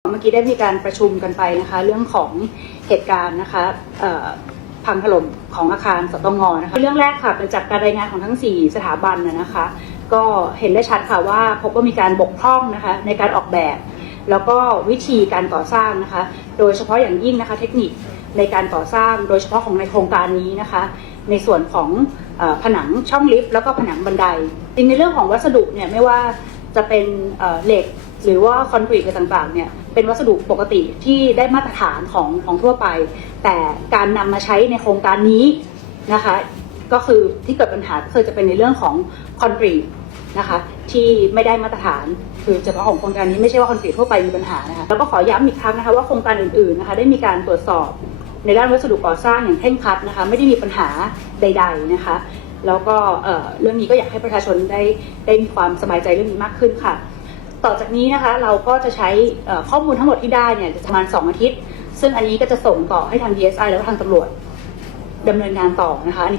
เมื่อกี้ได้มีการประชุมกันไปนะคะ เรื่องของเหตุการณ์นะคะพังถล่มของอาคารสตงนะคะเรื่องแรกค่ะเป็นจากการรายงานของทั้ง 4 สถาบันนะคะ ก็เห็นได้ชัดค่ะว่าพบว่ามีการบกพร่องนะคะในการออกแบบ แล้วก็วิธีการก่อสร้างนะคะ โดยเฉพาะอย่างยิ่งนะคะเทคนิคในการก่อสร้างโดยเฉพาะของในโครงการนี้นะคะ ในส่วนของอผนังช่องลิฟต์แล้วก็ผนังบันไดจริงในเรื่องของวัสดุเนี่ยไม่ว่าจะเป็นเหล็ก หรือว่าคอนกรีตอะไรต่างๆเนี่ยเป็นวัสดุปกติที่ได้มาตรฐานของของทั่วไป แต่การนำมาใช้ในโครงการนี้นะคะก็คือที่เกิดปัญหาก็คือจะเป็นในเรื่องของคอนกรีตนะคะที่ไม่ได้มาตรฐานคือเฉพาะของโครงการนี้ไม่ใช่ว่าคอนกรีตทั่วไปมีปัญหานะคะแล้วก็ขอย้ำอีกครั้งนะคะว่าโครงการอื่นๆนะคะได้มีการตรวจสอบในด้านวัสดุก่อสร้างอย่างเคร่งครัดนะคะไม่ได้มีปัญหาใด ๆนะคะ แล้วก็เรื่องนี้ก็อยากให้ประชาชนได้ได้มีความสบายใจเรื่องนี้มากขึ้นค่ะ ต่อจากนี้นะคะเราก็จะใช้ข้อมูลทั้งหมดที่ได้เนี่ยจะประมาณ 2 อาทิตย์ ซึ่งอันนี้ก็จะส่งต่อให้ทาง DSI แล้วก็ทางตำรวจดำเนินงานต่อนะคะอันนี้